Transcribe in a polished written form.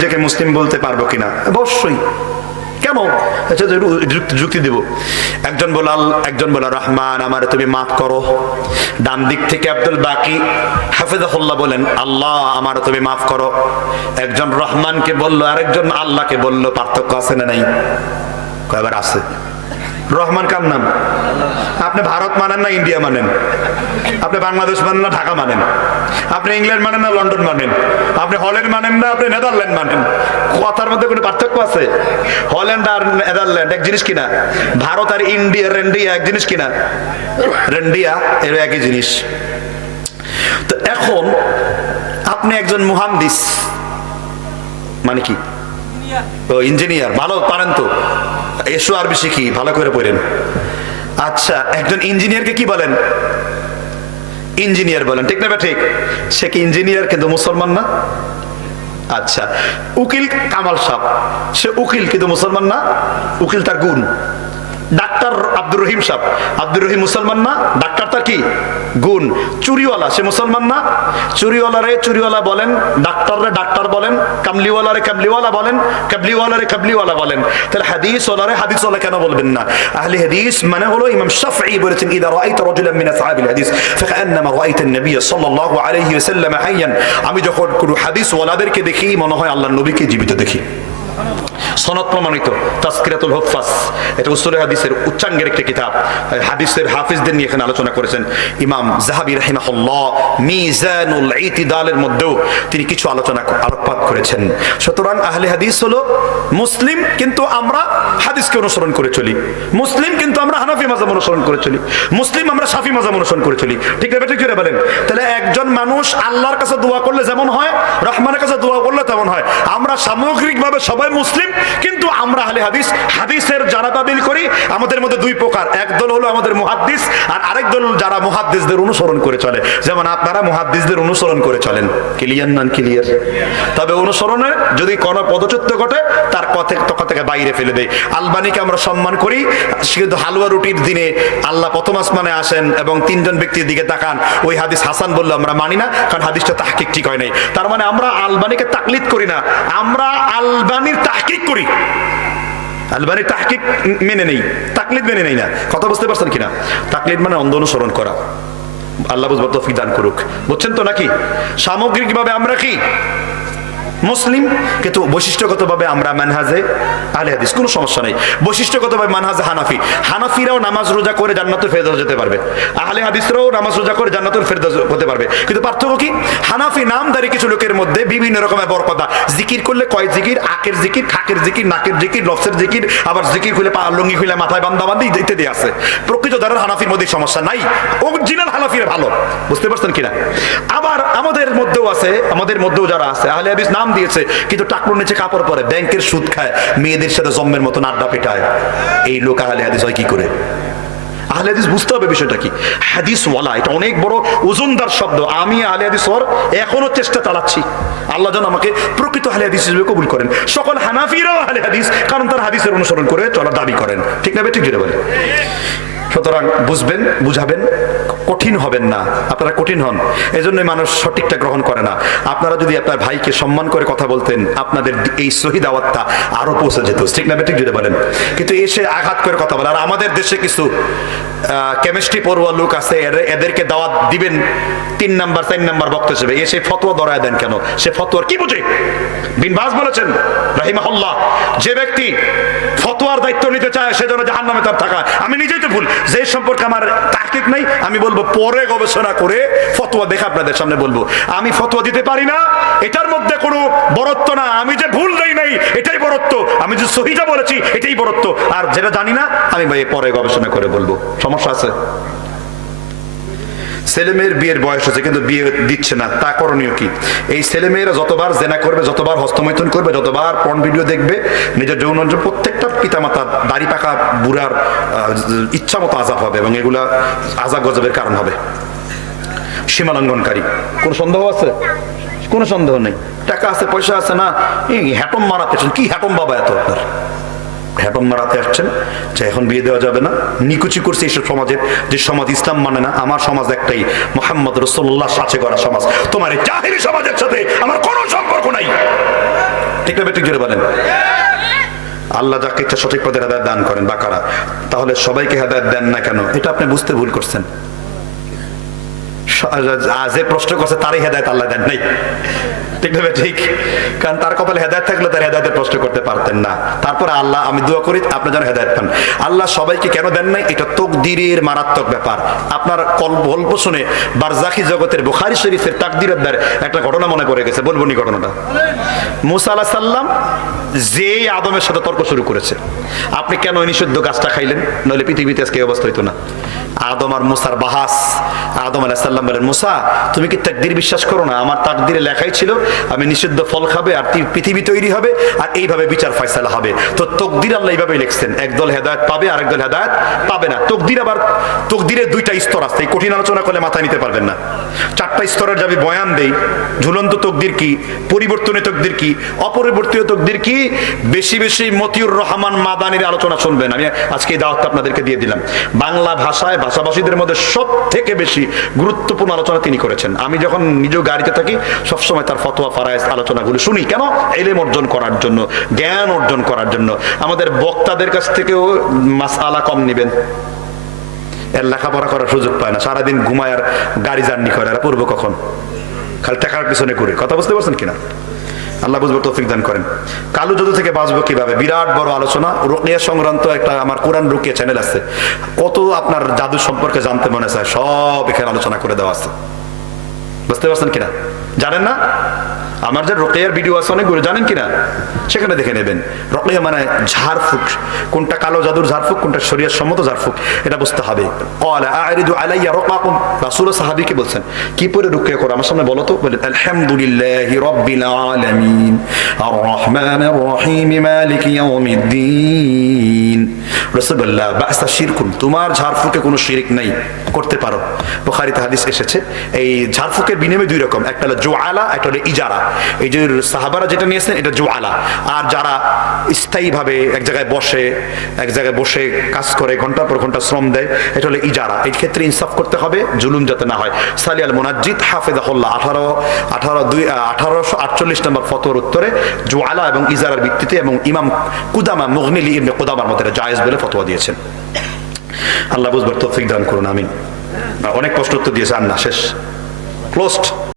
নিজেকে মুসলিম বলতে পারবো কিনা? অবশ্যই। কেন? যুক্তি দেব। একজন বলল রহমান আমারে তুমি মাফ করো। ডান দিক থেকে আব্দুল বাকি হাফিজাহুল্লাহ বলেন আল্লাহ আমারে তুমি মাফ করো। একজন রহমানকে বলল, আরেকজন আল্লাহকে বলল। পার্থক্য আছে না নাই? কয়বার আছে? রহমান কার নাম? আপনি ভারত মানেন না ইন্ডিয়া মানেন? আপনি বাংলাদেশ মানেন না ঢাকা মানেন? আপনি ইংল্যান্ড মানেন না লন্ডন মানেন? আপনি হল্যান্ড মানেন না আপনি নেদারল্যান্ড মানেন? কথার মধ্যে কোনো পার্থক্য আছে? হল্যান্ড আর নেদারল্যান্ড এক জিনিস কিনা? ভারত আর রেন্ডিয়া এক জিনিস কিনা? রেন্ডিয়া এর একই জিনিস। তো এখন আপনি একজন মুহান্দিস মানে কি? ও ইঞ্জিনিয়ার, ভালো পারেন তো, এসো আরবি শিখি, ভালো করে পড়েন। আচ্ছা, একজন ইঞ্জিনিয়ারকে কি বলেন? ইঞ্জিনিয়ার বলেন, ঠিক না? ঠিক। সে কি ইঞ্জিনিয়ার কিন্তু মুসলমান না? আচ্ছা, উকিল কামাল সাহেব, সে উকিল কিন্তু মুসলমান না? উকিল তার গুণ। ডাক্তার আব্দুর রহিম সাহেব, আব্দুর রহিম মুসলমান না? ডাক্তার তার কি গুণ। চুরিওয়ালা, সে মুসলমান না? চুরিওয়ালারে চুরিওয়ালা বলেন, ডাক্তাররে ডাক্তার বলেন, কামলিওয়ালারে কামলিওয়ালা বলেন, কাবলিওয়ালারে কাবলিওয়ালা বলেন। তাহলে হাদিসওয়ালারে হাদিসওয়ালা কেন বলবেন না? আহলে হাদিস মানে হলো ইমাম শাফঈ বলেছেন ইদা রাআইতা রাজুলান মিন আসহাবিল হাদিস ফাকান্নামা রাআইতা নবী সাল্লাল্লাহু আলাইহি ওয়াসাল্লাম হাইয়ান। আমি যখন কোন হাদিসওয়ালাদেরকে দেখি মনে হয় আল্লাহর নবীকে জীবিত দেখি। সনদ প্রমাণিত তাজকিরাতুল হুফাজ, এটা উসুল হাদিসের উচ্চাঙ্গের একটি কিতাব। হাদিসের হাফিজদের নিয়ে এখানে আলোচনা করেছেন ইমাম যাহাবী রাহিমাহুল্লাহ। মিজানুল ইতিদালের মধ্যেও তিনি কিছু আলোকপাত করেছেন। সুতরাং আহলে হাদিস হলো মুসলিম, কিন্তু আমরা হাদিসকে অনুসরণ করে চলি। মুসলিম কিন্তু আমরা হানাফি মাযহাব অনুসরণ করে চলি। মুসলিম আমরা শাফি মাযহাব অনুসরণ করে চলি। ঠিক না? ঠিক করে বলেন। তাহলে একজন মানুষ আল্লাহর কাছে দোয়া করলে যেমন হয়, রহমানের কাছে দোয়া করলে তেমন হয়। আমরা সামগ্রিকভাবে সবাই মুসলিম, কিন্তু আমরা আহলে হাদিস। হাদিসের যারা তাবিল করি আমাদের মধ্যে দুই প্রকার। একদল হলো আমাদের মুহাদ্দিস, আর আরেক দল যারা মুহাদ্দিসদের অনুসরণ করে চলে। যেমন আপনারা মুহাদ্দিসদের অনুসরণ করে চলেন। ক্লিয়ার নান? ক্লিয়ার। তবে অনুসরণে যদি কোনো পদচ্যুত ঘটে তার কথা থেকে বাইরে ফেলে দেয়। আলবানীকে আমরা সম্মান করি, কিন্তু হালুয়া রুটির দিনে আল্লাহ প্রথম আসমানে আসেন এবং তিনজন ব্যক্তির দিকে তাকান, ওই হাদিস হাসান বললে আমরা মানি না, কারণ হাদিসটা তাহকিক ঠিক হয় নাই। তার মানে আমরা আলবানীকে তাকলিদ করি না, আমরা আলবানীর তাহকিক করি। আলবানীর তাহকিক মেনে নেই, তাকলিদ মেনে নেই না। কথা বুঝতে পারছেন কিনা? তাকলিদ মানে অন্ধ অনুসরণ করা। আল্লাহ বুঝবার তৌফিক দান করুক। বুঝছেন তো নাকি? সামগ্রিকভাবে আমরা কি মুসলিম, কিন্তু বৈশিষ্ট্যগতভাবে আমরা মানহাজে আহলে হাদিস, কোনো সমস্যা নেই। বৈশিষ্ট্যগতভাবে মানহাজে হানাফি। হানাফিরাও নামাজ রোজা করে জান্নাতুল ফেরদাউস যেতে পারবে, আহলে হাদিসরাও নামাজ রোজা করে জান্নাতুল ফেরদাউস হতে পারবে। কিন্তু পার্থক্য কি? হানাফি নামধারী কিছু লোকের মধ্যে বিভিন্ন রকমের বরকতা। জিকির করলে কয় জিকির, আকের জিকির, খাকের জিকির, নাকের জিকির, লফসের জিকির, আবার জিকির খুলে লুঙ্গি খুলে মাথায় বান্দাবান্দি ইত্যাদি আছে। প্রকৃত দ্বারা হানাফির মধ্যে সমস্যা নাই, অরিজিনাল হানাফিরা ভালো। বুঝতে পারছেন কিনা? আবার আমাদের মধ্যেও যারা আছে আহলে হাদিস নাম দিয়েছে, কিন্তু টাকলুর নিচে কাপড় পরে, ব্যাংকের সুদ খায়, মেয়েদের সাথে জম্মের মতন আড্ডা পেটায়। এই লোক আহলে হাদিস হয় কি করে? আহলে হাদিস বুঝতে হবে বিষয়টা কি। হাদিস ওয়ালা এটা অনেক বড় ওজনদার শব্দ। আমি আহলে হাদিস হওয়ার এখনো চেষ্টা চালাচ্ছি। আল্লাহ যেন আমাকে প্রকৃত আহলে হাদিস হিসেবে কবুল করেন। সকল হানাফিরাও আহলে হাদিস, কারণ তারা হাদিসের অনুসরণ করে চলার দাবি করেন। ঠিক না? ঠিক যেটা বলে। সুতরাং বুঝবেন, বুঝাবেন, কঠিন হবেন না। আপনারা কঠিন হন, এই জন্যই মানুষ সঠিকটা গ্রহণ করে না। আপনারা যদি আপনার ভাইকে সম্মান করে কথা বলতেন, আপনাদের এই সহি দাওয়াতটা আরো পৌঁছে যেত। ঠিক না? ঠিক যেটা বলেন। কিন্তু এসে আঘাত করে কথা বলে। আর আমাদের দেশে কিছু কেমিস্ট্রি পড়ুয়া লোক আছে, এদেরকে দাওয়াত দিবেন 3 নাম্বার 4 নাম্বার বক্তা হিসেবে, এসে ফতোয়া ধরায় দেন কেন? সে ফতোয়ার কি বুঝে? বিন বাজ বলেছেন রাহিমাহুল্লাহ, যে ব্যক্তি ফতোয়ার দায়িত্ব নিতে চায় সে যেন জাহান্নামে তার থাকা। আমি নিজেই তো ভুল, যে সম্পর্কে আমার তাহকিক নাই, আমি বলবো পরে গবেষণা করে ফতোয়া দেখে আপনাদের সামনে বলবো। আমি ফতোয়া দিতে পারি না, এটার মধ্যে কোনো বরত্ব না। আমি যে ভুল দেই নাই এটাই বরত্ব, আমি যে সহিটা বলেছি এটাই বরত্ব। আর যেটা জানি না আমি ভাই পরে গবেষণা করে বলবো। সমস্যা আছে? ছেলেমেয়ের বিয়ের বয়স হচ্ছে কিন্তু বিয়ে দিচ্ছে না, তা করণীয় কি? এই ছেলেমেয়েরা যতবার জেনা করবে, যতবার হস্তমৈথুন করবে, যতবার পর্ন ভিডিও দেখবে, নিজের যৌন প্রত্যেকটা পিতামাতা দাড়ি পাকা বুড়ার ইচ্ছা মতো আযাব হবে, এবং এগুলা আযাব গজবের কারণ হবে। সীমা লঙ্ঘনকারী। কোন সন্দেহ আছে? কোনো সন্দেহ নেই। টাকা আছে, পয়সা আছে না, এই হ্যাটম মারাতে কি হ্যাটম বাবা এত আপনার? হ্যাটম মারাতে আসছেন যে এখন বিয়ে দেওয়া যাবে না। নিকুচি করছে এইসব সমাজের, যে সমাজ ইসলাম মানে না। আমার সমাজ একটাই, মুহাম্মদ রাসূলুল্লাহ সাথে করা সমাজ। তোমার এই জাহিলি সমাজের সাথে আমার কোনো সম্পর্ক নাই। ঠিক না ঠিক জোরে বলেন। আল্লাহ যাকে ইচ্ছা সঠিক পথে হেদায়েত দান করেন বাকারা। তাহলে সবাইকে হেদায়েত দেন না কেন? এটা আপনি বুঝতে ভুল করছেন। যে প্রশ্ন করছে তারই হেদায়েত আল্লাহ দেন নাই, ঠিক না ঠিক? কারণ তার কপালে হেদায়েত থাকলে তার হেদায়েতের প্রশ্ন করতে পারতেন না। তারপরে আল্লাহ, আমি দোয়া করি আপনি যেন হেদায়েত পান। আল্লাহ সবাইকে কেন দেন নাই, এটা তাকদীরের মারাত্মক ব্যাপার। আপনার গল্প শুনে বারজাখি জগতের বুখারী শরীফের তাকদীরের দ্বারা একটা ঘটনা মনে পড়ে গেছে, বলবো নি ঘটনাটা। মুসা আলাইহিস সালাম যেই আদমের সাথে তর্ক শুরু করেছে, আপনি কেন ওই নিষিদ্ধ গাছটা খাইলেন, নইলে পৃথিবীতে আজকে এই অবস্থা হইতো না। আদম আর মুসার বাহাস। আদম আলাইহিস সালাম বলেন, মুসা তুমি কি তাকদীর বিশ্বাস করো না? আমার তাকদীরে লেখাই ছিল আমি নিষিদ্ধ ফল খাবে আর পৃথিবী তৈরি হবে আর এইভাবে বিচার ফয়সালা হবে। তো তাকদীর আল্লাহ এইভাবেই লিখছেন, একদল হেদায়েত পাবে আর একদল হেদায়েত পাবে না। তাকদীর আবার তাকদীরের দুইটা স্তর আছে, এই কঠিন আলোচনা করলে মাথায় নিতে পারবেন না। চারটা স্তরের যাবি বয়ান দেই। ঝুলন্ত তাকদীর কি, পরিবর্তনীয় তাকদীর কি, অপরিবর্তনীয় তাকদীর কি। বেশি বেশি মতিউর রহমান মাদানির আলোচনা শুনবেন। আমি আজকে এই দাওয়াতটা আপনাদেরকে দিয়ে দিলাম। বাংলা ভাষায় ভাষাভাষীদের মধ্যে সব থেকে বেশি গুরুত্বপূর্ণ আলোচনা তিনি করেছেন। আমি যখন নিজেও গাড়িতে থাকি সবসময় তার ফতোয়া ফারায়েজ আলোচনাগুলো শুনি। কেন? ইলম অর্জন করার জন্য, জ্ঞান অর্জন করার জন্য। আমাদের বক্তাদের কাছ থেকেও মাসআলা কম নেবেন। এর লেখাপড়া করার সুযোগ পায় না, সারাদিন ঘুমায় আর গাড়ি জার্নি করে। আর পড়বো কখন? খালি টাকার পিছনে করে। কথা বুঝতে পারছেন কিনা? আল্লাহ বুঝবার তৌফিক দান করেন। কালো জাদু থেকে বাঁচবো কিভাবে, বিরাট বড় আলোচনা। রুকিয়া সংক্রান্ত একটা আমার কোরআন রুকিয়া চ্যানেল আছে। কত আপনার জাদু সম্পর্কে জানতে মনে চায় সব এখানে আলোচনা করে দেওয়া আছে। বুঝতে পারছেন কিনা? জানেন না? আমার যে রুকিয়ার ভিডিও আছে অনেকগুলো, জানেন কিনা? সেখানে দেখে নেবেন। রুকিয়া মানে ঝাড়ফুঁক, কোনটা কালো জাদুর ঝাড়ফুঁক, কোনটা শরীয়ত সম্মত ঝাড়ফুঁক, এটা বুঝতে হবে। ক্বালা আ'রিদু আলাইয়া রুকাকুম, রাসূল সাহাবীকে বলছেন কি পরে রুকিয়া করো আমার সামনে বলো তো। বলেন আলহামদুলিল্লাহি রাব্বিল আলামিন আর রহমানির রহিম মালিকি ইয়াউমিদ্দিন। রাসূলুল্লাহ বা'সা শিরকুন, তোমার ঝাড়ফুঁকে কোনো শিরক নাই, করতে পারো। বুখারীতে হাদিস এসেছে এই ঝাড়ফুঁকের বিনিময় দুই রকম, একটা হলো জুআলা, একটা হলো ইজারা। এই যে সাহাবারা যেটা নিয়েছেন এটা জুআলা। আর যারা স্থায়ীভাবে এক জায়গায় বসে কাজ করে, ঘন্টার পর ঘন্টা শ্রম দেয়, এটা হলো ইজারা। এই ক্ষেত্রে ইনসাফ করতে হবে, জুলুম যাতে না হয়। সালি আল মুনাজ্জিদ হাফিজাহুল্লাহ 1848 নম্বর ফতোয়ার উত্তরে জুআলা এবং ইজারার ভিত্তিতে, এবং ইমাম কুদামা মুগনিলি ইবনে কুদামার মতে এটা জায়েজ বলে ফতোয়া দিয়েছেন। আল্লাহ বুঝবার তৌফিক দান করুন, আমিন। অনেক প্রশ্ন উত্তর দিয়েছে, আর না শেষ, ক্লোজড।